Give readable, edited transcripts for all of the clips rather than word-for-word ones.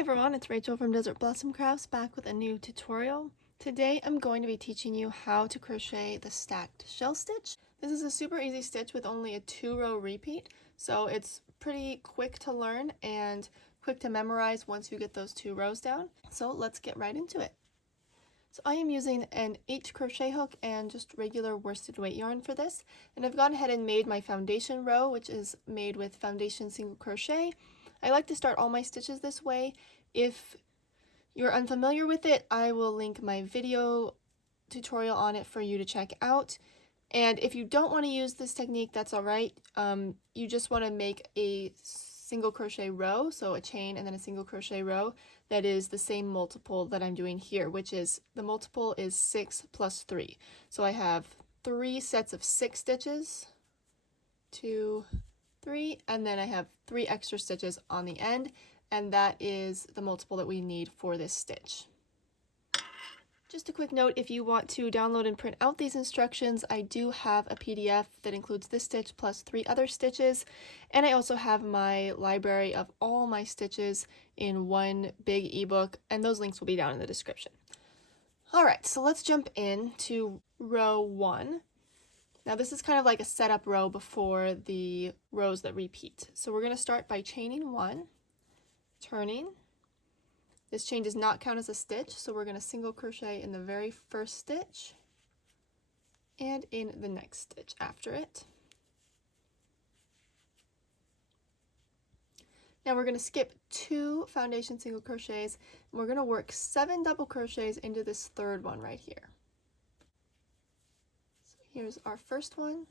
everyone, it's Rachel from Desert Blossom Crafts back with a new tutorial. Today I'm going to be teaching you how to crochet the stacked shell stitch. This is a super easy stitch with only a 2-row repeat, so it's pretty quick to learn and quick to memorize once you get those 2 rows down. So let's get right into it. So I am using an H crochet hook and just regular worsted weight yarn for this, and I've gone ahead and made my foundation row, which is made with foundation single crochet. I like to start all my stitches this way. If you're unfamiliar with it, I will link my video tutorial on it for you to check out. And if you don't want to use this technique, that's alright. You just want to make a single crochet row, so a chain and then a single crochet row that is the same multiple that I'm doing here, which is the multiple is 6 plus 3. So I have 3 sets of 6 stitches, 2, 3, and then I have 3 extra stitches on the end, and that is the multiple that we need for this stitch. Just a quick note, if you want to download and print out these instructions, I do have a PDF that includes this stitch plus 3 other stitches, and I also have my library of all my stitches in one big ebook, and those links will be down in the description. Alright, so let's jump in to row 1. Now this is kind of like a setup row before the rows that repeat. So we're going to start by chaining 1, turning. This chain does not count as a stitch, so we're going to single crochet in the very first stitch and in the next stitch after it. Now we're going to skip 2 foundation single crochets, and we're going to work 7 double crochets into this third one right here. Here's our first one.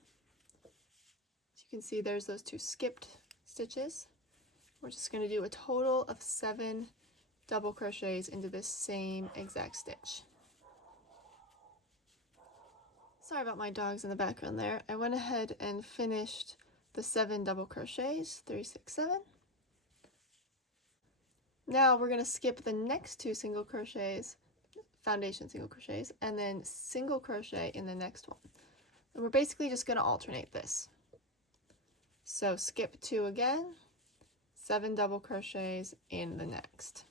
As you can see, there's those 2 skipped stitches. We're just going to do a total of 7 double crochets into this same exact stitch. Sorry about my dogs in the background there. I went ahead and finished the 7 double crochets, 3, 6, 7. Now we're going to skip the next 2 single crochets, foundation single crochets, and then single crochet in the next one. And we're basically just going to alternate this. So skip 2 again, 7 double crochets in the next.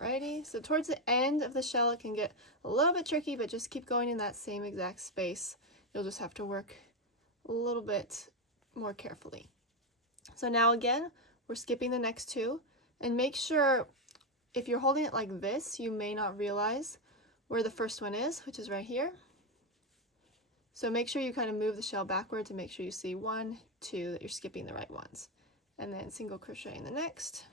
Alrighty, so towards the end of the shell it can get a little bit tricky, but just keep going in that same exact space. You'll just have to work a little bit more carefully. So now again, we're skipping the next 2, and make sure if you're holding it like this, you may not realize where the first one is, which is right here. So make sure you kind of move the shell backward to make sure you see 1, 2, that you're skipping the right ones. And then single crochet in the next.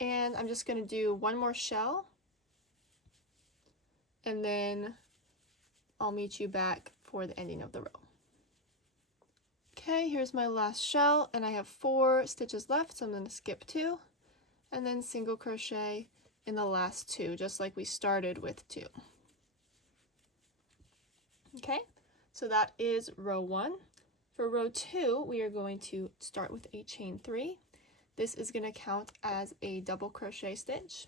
And I'm just going to do 1 more shell, and then I'll meet you back for the ending of the row. Okay, here's my last shell, and I have 4 stitches left, so I'm going to skip 2, and then single crochet in the last 2, just like we started with 2. Okay, so that is row 1. For row 2, we are going to start with a chain 3. This is going to count as a double crochet stitch.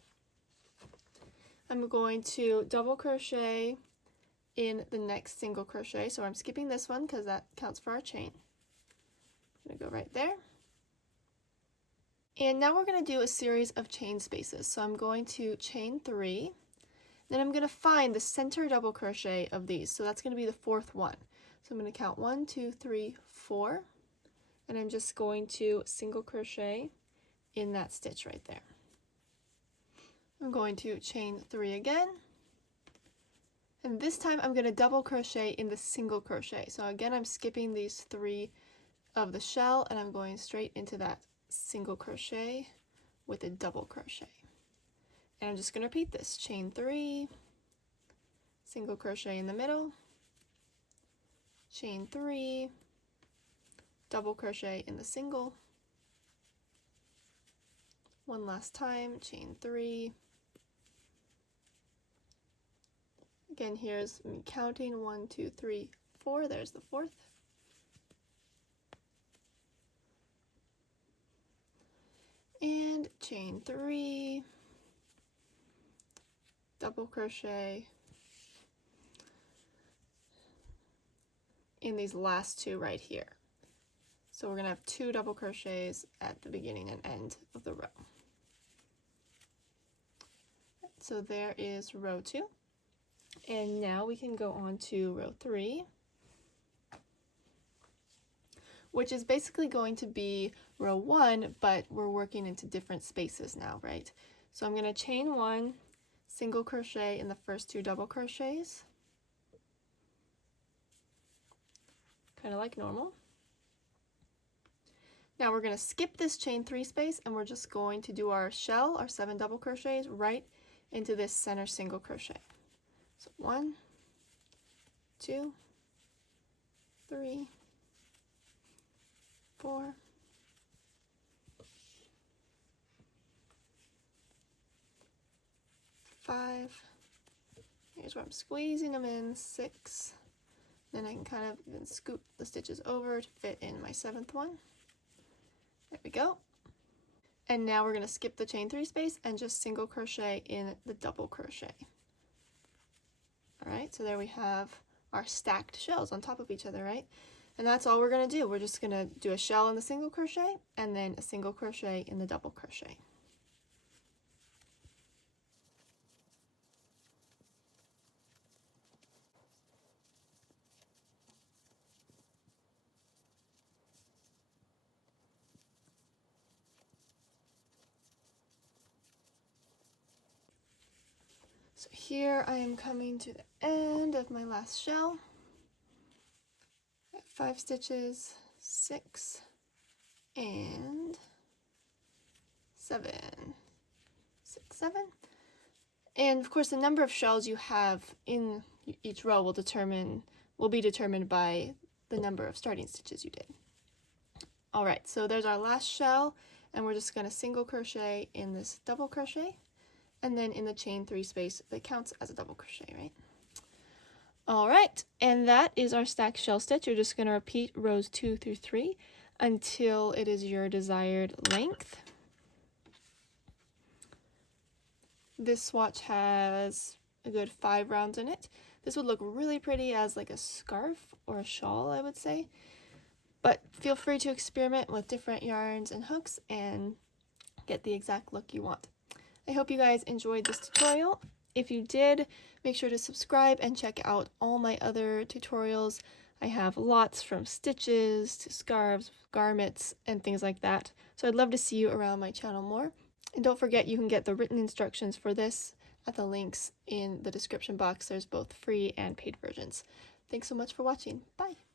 I'm going to double crochet in the next single crochet, so I'm skipping this one because that counts for our chain. I'm going to go right there. And now we're going to do a series of chain spaces. So I'm going to chain 3, then I'm going to find the center double crochet of these. So that's going to be the 4th one. So I'm going to count 1, 2, 3, 4, and I'm just going to single crochet in that stitch right there. I'm going to chain 3 again, and this time I'm going to double crochet in the single crochet. So again, I'm skipping these 3 of the shell, and I'm going straight into that single crochet with a double crochet. And I'm just going to repeat this: chain 3, single crochet in the middle, chain 3, double crochet in the single, one last time, chain 3. Again, here's me counting 1, 2, 3, 4. There's the 4th. and chain 3, double crochet in these last 2 right here. So we're going to have 2 double crochets at the beginning and end of the row. So there is row 2. And now we can go on to row 3, which is basically going to be row 1, but we're working into different spaces now, right? So I'm going to chain 1, single crochet in the first 2 double crochets, kind of like normal. Now we're going to skip this chain 3 space and we're just going to do our shell, our 7 double crochets, right into this center single crochet. So 1, 2, 3, 4, 5, here's where I'm squeezing them in, 6, then I can kind of even scoop the stitches over to fit in my 7th one. There we go. And now we're going to skip the chain 3 space and just single crochet in the double crochet. Alright, so there we have our stacked shells on top of each other, right? And that's all we're going to do. We're just going to do a shell in the single crochet and then a single crochet in the double crochet. So here I am coming to the end of my last shell. 5 stitches, 6 and 7. 6, 7. And of course the number of shells you have in each row will be determined by the number of starting stitches you did. Alright, so there's our last shell, and we're just going to single crochet in this double crochet, and then in the chain 3 space that counts as a double crochet, right? Alright, and that is our stacked shell stitch. You're just going to repeat rows 2 through 3 until it is your desired length. This swatch has a good 5 rounds in it. This would look really pretty as like a scarf or a shawl, I would say. But feel free to experiment with different yarns and hooks and get the exact look you want. I hope you guys enjoyed this tutorial. If you did, make sure to subscribe and check out all my other tutorials. I have lots from stitches to scarves, garments, and things like that. So I'd love to see you around my channel more. And don't forget, you can get the written instructions for this at the links in the description box. There's both free and paid versions. Thanks so much for watching. Bye!